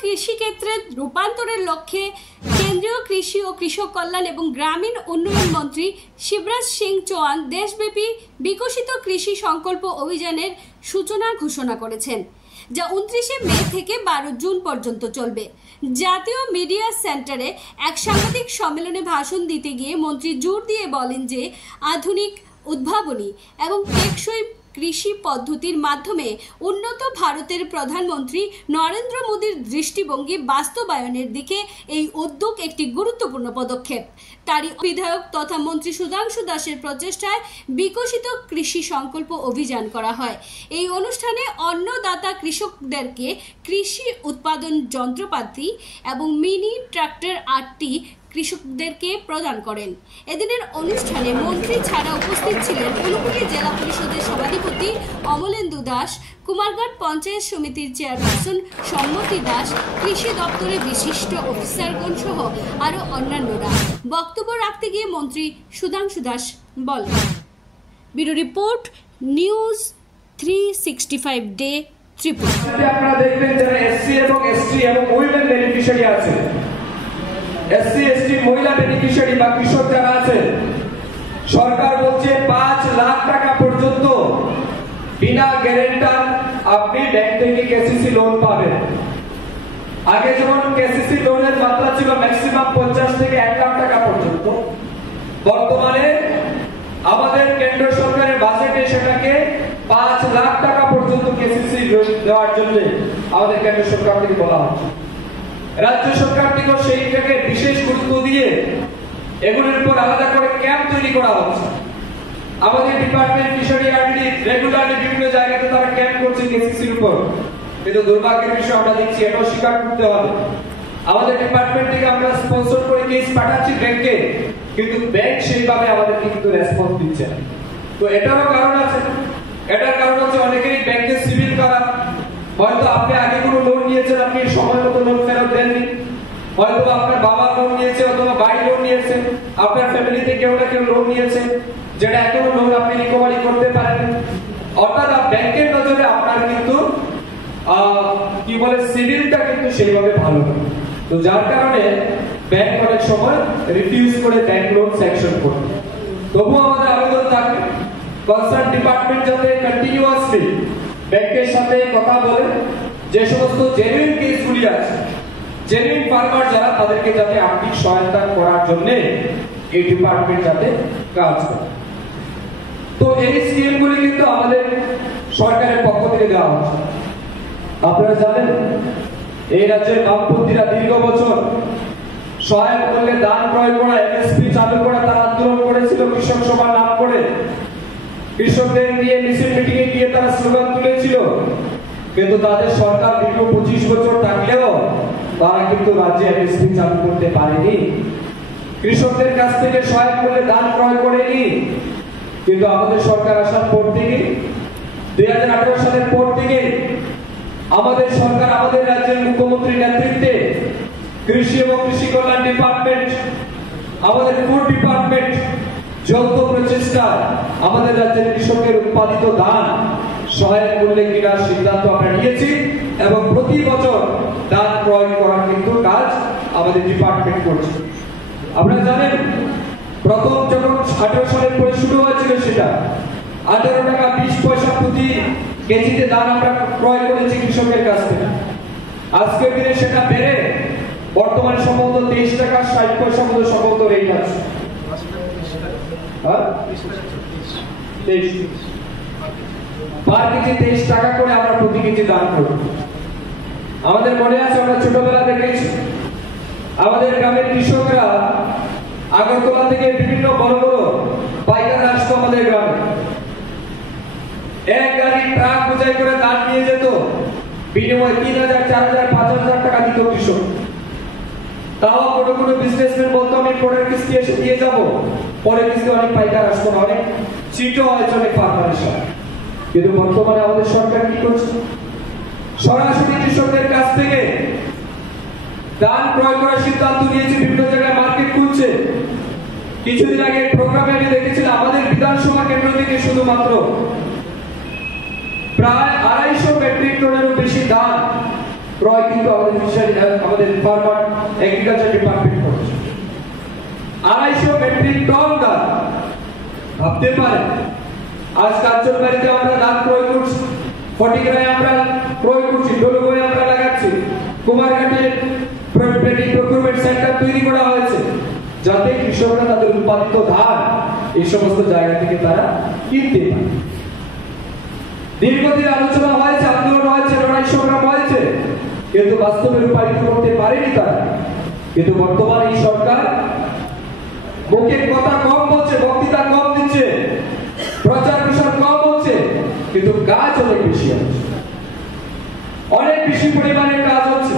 কৃষিক্ষেত্রে রূপান্তরের লক্ষ্যে কেন্দ্রীয় কৃষি ও কৃষক কল্যাণ এবং গ্রামীণ উন্নয়ন মন্ত্রী শিবরাজ সিং চৌহান দেশব্যাপী বিকশিত কৃষি সংকল্প অভিযানের সূচনা ঘোষণা করেছেন, যা 29 মে থেকে 12 জুন পর্যন্ত চলবে। জাতীয় মিডিয়া সেন্টারে এক সাংবাদিক সম্মেলনে ভাষণ দিতে গিয়ে মন্ত্রী জোর দিয়ে বলেন যে আধুনিক, উদ্ভাবনী এবং টেকসই কৃষি পদ্ধতির মাধ্যমে উন্নত ভারতের প্রধানমন্ত্রী নরেন্দ্র মোদীর দৃষ্টিভঙ্গি বাস্তবায়নের দিকে এই উদ্যোগ একটি গুরুত্বপূর্ণ পদক্ষেপ। তারই বিধায়ক তথা মন্ত্রী সুধাংশু দাসের প্রচেষ্টায় বিকশিত কৃষি সংকল্প অভিযান করা হয়। এই অনুষ্ঠানে অন্নদাতা কৃষকদেরকে কৃষি উৎপাদন যন্ত্রপাতি এবং মিনি ট্রাক্টর 8টি কৃষকদেরকে প্রদান করেন। এদিনের অনুষ্ঠানে মন্ত্রী ছাড়া উপস্থিত ছিলেন ঊনকোটি জেলা পরিষদের সভাধিপতি অমলেন্দু দাস, কুমারঘাট পঞ্চায়েত সমিতির চেয়ারপারসন সম্মতি দাস, কৃষি দপ্তরের বিশিষ্ট অফিসারগণ সহ আরও অন্যান্যরা। বক্তব্য রাখতে গিয়ে মন্ত্রী সুধাংশু দাস বলেন, bureau report, news 365 day Tripura. আপনারা দেখবেন যারা এসসি এবং এসটি এবং উইমেন বেনিফিশিয়ারি আছে, এসসি এসটি মহিলা বেনিফিশিয়ারি বা কৃষক যারা আছে, সরকার বলছে 5 লাখ টাকা পর্যন্ত বিনা গ্যারান্টার আপনি ব্যাংক থেকে কেসিসি লোন পাবেন। আগে যেমন কেসিসি লোনের মাত্রা ছিল ম্যাক্সিমাম 50 থেকে 1 লাখ টাকা পর্যন্ত, বর্তমানে আমাদের কেন্দ্র সরকারের বাজেটে সেটাকে 5 লাখ টাকা পর্যন্ত কেসিসি লোন দেওয়ার জন্য আমাদের কেন্দ্র সরকার থেকে বলা হচ্ছে। রাজ্য সরকার থেকে সেইটাকে বিশেষ গুরুত্ব দিয়ে এগুলোর উপর আলাদা করে ক্যাম্প তৈরি করা হচ্ছে। আমাদের ডিপার্টমেন্ট ফিশারি আরডি রেগুলারলি বিভিন্ন জায়গাতে তারা ক্যাম্প করছে কেসিসির উপর, কিন্তু দুর্ভাগ্যের বিষয় আমরা দেখছি এটাও স্বীকার করতে হবে। আমাদের ডিপার্টমেন্ট থেকে আমরা স্পন্সর করে কেস পাঠাচ্ছি ব্যাংকে, কিন্তু ব্যাংক সেইভাবে আমাদের কিন্তু রেসপন্স দিচ্ছে না। তো এটারও কারণ আছে। এটার কারণ হচ্ছে অনেকেরই ব্যাংকে সিভিল খারাপ। হয়তো আপনি আগে কোনো লোন নিয়েছেন, আপনি সময় মতো লোন ফেরত দেননি, হয়তো আপনার বাবা লোন নিয়েছে অথবা ভাই লোন নিয়েছে, আপনার ফ্যামিলিতে কেউ না কেউ লোন নিয়েছে, যেটা এখনো লোন আপনি রিকভারি করতে পারেন। অর্থাৎ ব্যাংকের নজরে আপনার কিন্তু কি বলে সিভিলটা কিন্তু সেইভাবে ভালো নয়। তো যার কারণে ব্যাংক অনেক সময় রিফিউজ করে ব্যাংক লোন স্যাংশন করে। তবু আমাদের আবেদন থাকবে কনসার্ন ডিপার্টমেন্ট যাতে কন্টিনিউয়াসলি ব্যাংকের সাথে কথা বলে যে সমস্ত জেনুইন কেসগুলি আছে, জেনুইন ফার্মার যারা, তাদেরকে যাতে আর্থিক সহায়তা করার জন্য এই ডিপার্টমেন্ট যাতে কাজ করে। তো এই স্কিমগুলি কিন্তু আমাদের সরকারের পক্ষ থেকে দেওয়া হচ্ছে। আপনারা জানেন এই রাজ্যের বামপন্থীরা দীর্ঘ বছর সহায়ক মূল্যে ধান ক্রয় করা, এমএসপি চালু করা, তারা আন্দোলন করেছিল কৃষক সভার নাম করে। কৃষকদের নিয়ে মিছিল মিটিং এ গিয়ে তারা স্লোগান তুলেছিল, কিন্তু তাদের সরকার দীর্ঘ 25 বছর থাকলেও তারা কিন্তু রাজ্যে এমএসপি চালু করতে পারেনি, কৃষকদের কাছ থেকে সহায়ক মূল্যে ধান ক্রয় করেনি। কিন্তু আমাদের সরকার আসার পর থেকে 2018 সালের পর থেকে আমাদের সরকার, আমাদের রাজ্যের মুখ্যমন্ত্রীর নেতৃত্বে কৃষি এবং কৃষি কল্যাণ ডিপার্টমেন্ট, আমাদের ফুড ডিপার্টমেন্ট যৌথ প্রচেষ্টা আমাদের রাজ্যের কৃষকের উৎপাদিত ধান সহায়ক মূল্যে কেনার সিদ্ধান্ত আমরা নিয়েছি এবং প্রতি বছর ধান ক্রয় করার কিন্তু কাজ আমাদের ডিপার্টমেন্ট করছে। আপনারা জানেন প্রথম যখন 18 সালের পরে শুরু হয়েছিল সেটা 18 টাকা 20 পয়সা প্রতি কেজিতে ধান আমরা ক্রয় করেছি কৃষকের কাছ থেকে। আজকের দিনে সেটা বেড়ে বর্তমানে সম্ভবত 23 টাকা 60 পয়সা মতো সম্ভবত রেট আছে। পার কেজি 23 টাকা করে আমরা প্রতি কেজি দাম করব। আমাদের মনে আছে আমরা ছোটবেলা দেখেছি আমাদের গ্রামের কৃষকরা আগরতলা থেকে বিভিন্ন বড় বড় পাইকার আসতো আমাদের গ্রামে, এক গাড়ি ট্রাক বোঝাই করে ধান নিয়ে যেত, বিনিময়ে 3000, 4000, 5000 টাকা দিত কৃষক। তাও কোনো কোনো বিজনেসম্যান বলতো আমি পরের কিস্তি এসে দিয়ে যাবো, পরের কিস্তি অনেক পাইকার আসতো, অনেক চিটও হয়েছে অনেক ফার্মারের সাথে। কিন্তু বর্তমানে আমাদের সরকার কি করছে, সরাসরি কৃষকদের কাছ থেকে ধান ক্রয় করার সিদ্ধান্ত নিয়েছে, বিভিন্ন জায়গায় মার্কেট খুলছে। কিছুদিন আগে প্রোগ্রামে আমি দেখেছিলাম আমাদের বিধানসভা কেন্দ্র থেকে শুধুমাত্র প্রায় 250 মেট্রিক টনেরও বেশি ধান ক্রয় কিন্তু আমাদের ফার্মার এগ্রিকালচার ডিপার্টমেন্ট করছে। 250 মেট্রিক টন ধান, ভাবতে পারেন আজ কাঞ্চনবাড়িতে আমরা ধান ক্রয় করছি, ফটিকরায় আমরা ক্রয় করছি, ডলুগড়ে আমরা লাগাচ্ছি, কুমারঘাটে প্রকিউরমেন্ট সেন্টার তৈরি করা হয়েছে যাতে কৃষকরা তাদের উৎপাদিত ধান এই সমস্ত জায়গা থেকে তারা কিনতে পারে। দীর্ঘদিন আলোচনা হয়েছে, আন্দোলন হয়েছে, লড়াই সংগ্রাম হয়েছে, কিন্তু বাস্তবে রূপায়িত করতে পারেনি তারা। কিন্তু বর্তমান এই সরকার মুখে কথা কম বলছে, বক্তৃতা কম দিচ্ছে, প্রচার প্রসার কম হচ্ছে, কিন্তু কাজ অনেক বেশি হচ্ছে, অনেক বেশি পরিমাণে কাজ হচ্ছে।